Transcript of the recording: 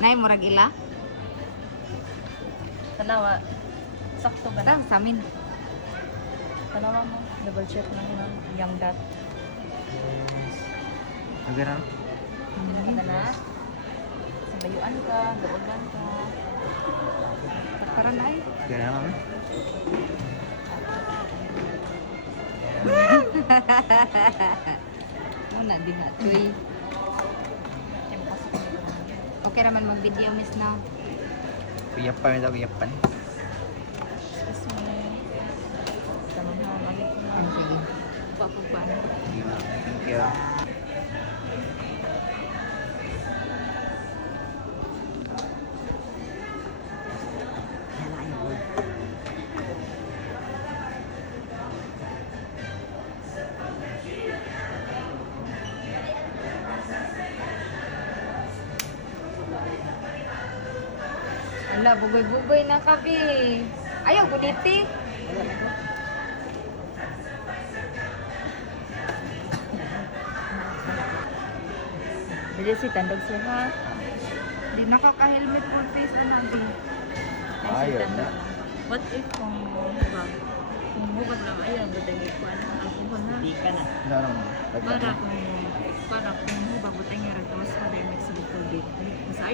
Nay murag ila. Tanawa. Sakto ba na? Basta sa amin. Tanawa mo. Double check lang yun. Young dot. Magana? Hindi ka na. Sabayuan ka. Gawagan ka. Para na ay. Gana naman. Muna di nga tuy. Kaya makasok ko dito. Okay raman mag-video miss na. Kuyapan ito, kuyapan. Excuse me. Tamang hawag. Ah, sige. Papupan. Thank you. Ala, bugoy-bugoy na kapi. Ayaw, guliti. Dili si tandog siya ha. Di nakaka-helmet full face na nabi. Ay, si Ayaw tandog na. lang. What if kung hubag? Kung hubag lang, ayun, budagay ko ano ang alcohol na. Hindi ka na. No, no, no. Para kung hubag, butay nga rin, tapos pa dahil mix with tubig. Mas